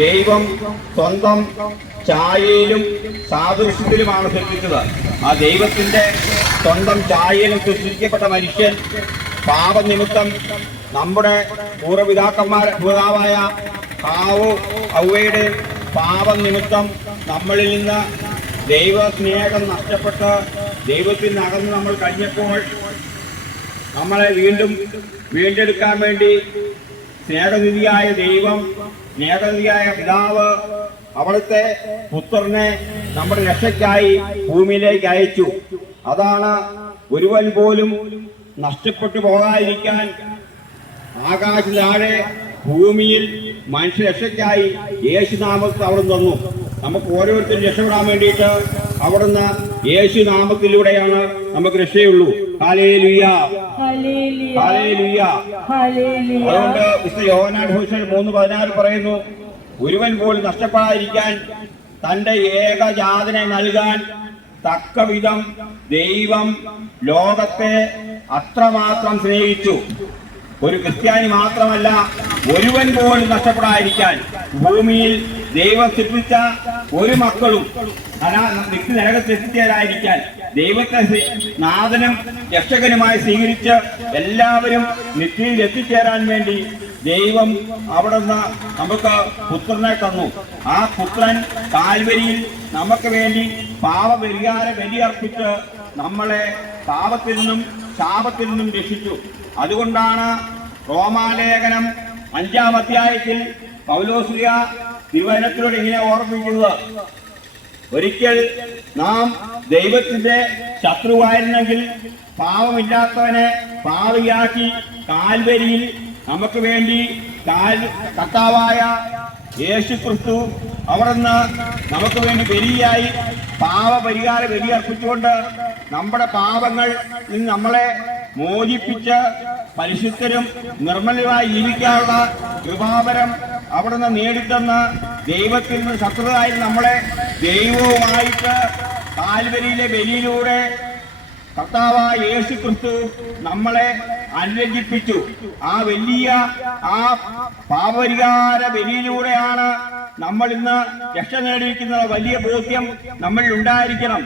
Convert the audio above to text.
ദൈവം സ്വന്തം ഛായയിലും സാദൃശ്യത്തിലുമാണ് സൃഷ്ടിച്ചത്. ആ ദൈവത്തിന്റെ സ്വന്തം ഛായയിലും സൃഷ്ടിക്കപ്പെട്ട മനുഷ്യൻ പാപനിമിത്തം നമ്മുടെ പൂർവ്വപിതാവായ ഹവ്വയുടെ പാപനിമിത്തം നമ്മളിൽ നിന്ന് ദൈവസ്നേഹം നഷ്ടപ്പെട്ട് ദൈവത്തിൽ നിന്ന് അകന്ന് നമ്മൾ കഴിഞ്ഞപ്പോൾ നമ്മളെ വീണ്ടെടുക്കാൻ വേണ്ടി സ്നേഹനിധിയായ ദൈവം, സ്നേഹനിധിയായ പിതാവ് അവിടുത്തെ പുത്രനെ നമ്മുടെ രക്ഷയ്ക്കായി ഭൂമിയിലേക്ക് അയച്ചു. അതാണ് ഒരുവൻ പോലും നഷ്ടപ്പെട്ടു പോകാതിരിക്കാൻ ആകാശ താഴെ ഭൂമിയിൽ മനുഷ്യ രക്ഷയ്ക്കായി യേശുനാമത്തിൽ അവിടുന്ന് തന്നു. നമുക്ക് ഓരോരുത്തരും രക്ഷപ്പെടാൻ വേണ്ടിയിട്ട് അവിടുന്ന് യേശുനാമത്തിലൂടെയാണ് നമുക്ക് രക്ഷയുള്ളൂ. Hallelujah, hallelujah. അതുകൊണ്ട് വിശുദ്ധ യോഹന്നാൻ സുവിശേഷം 3:16 പറയുന്നു, ഒരുവൻ പോലും നഷ്ടപ്പെടാതിരിക്കാൻ തന്റെ ഏകജാതനെ നൽകാൻ തക്കവിധം ദൈവം ലോകത്തെ അത്രമാത്രം സ്നേഹിച്ചു. ഒരു ക്രിസ്ത്യാനി മാത്രമല്ല, ഒരുവൻ പോലും നഷ്ടപ്പെടാതിരിക്കാൻ ഭൂമിയിൽ ദൈവം സൃഷ്ടിച്ച ഒരു മക്കളും നരകത്തിൽ എത്തിച്ചേരാതിരിക്കാൻ ദൈവത്തെ നാഥനും രക്ഷകനുമായി സ്വീകരിച്ച് എല്ലാവരും നിത്യയിൽ എത്തിച്ചേരാൻ വേണ്ടി ദൈവം അവിടുന്ന് നമുക്ക് പുത്രനെ തന്നു. ആ പുത്രൻ കാൽവരിയിൽ നമുക്ക് വേണ്ടി പാപപരിഹാര ബലിയർപ്പിച്ച് നമ്മളെ പാപത്തിൽ നിന്നും ശാപത്തിൽ നിന്നും രക്ഷിച്ചു. അതുകൊണ്ടാണ് റോമാലേഖനം 5-ാം അധ്യായത്തിൽ പൗലോസ്ലീഹ തിരുവചനത്തിലൂടെ ഇങ്ങനെ ഓർമ്മിക്കുന്നത്, ഒരിക്കൽ നാം ദൈവത്തിന്റെ ശത്രുവായിരുന്നെങ്കിൽ പാപമില്ലാത്തവനെ പാപിയാക്കി കാൽവരിയിൽ നമുക്ക് വേണ്ടി കർത്താവായ യേശുക്രിസ്തു അവിടുന്ന് നമുക്ക് വേണ്ടി ബലിയായി പാപപരിഹാര ബലിയർപ്പിച്ചുകൊണ്ട് നമ്മുടെ പാപങ്ങൾ നിന്ന് നമ്മളെ മോചിപ്പിച്ച് പരിശുദ്ധരും നിർമ്മലമായി ജീവിക്കാനുള്ള കൃപാവരം അവിടുന്ന് നേടിത്തന്ന് ദൈവത്തിൽ നിന്ന് ശത്രുതായി നമ്മളെ ദൈവവുമായിട്ട് കാൽവരിയിലെ ബലിയിലൂടെ കർത്താവായ യേശുക്രിസ്തു നമ്മളെ അനുരഞ്ജിപ്പിച്ചു. ആ വലിയ പാപപരിഹാര ബലിയിലൂടെയാണ് നമ്മൾ ഇന്ന് രക്ഷ നേടിയിരിക്കുന്ന വലിയ ബോധ്യം നമ്മളിൽ ഉണ്ടായിരിക്കണം.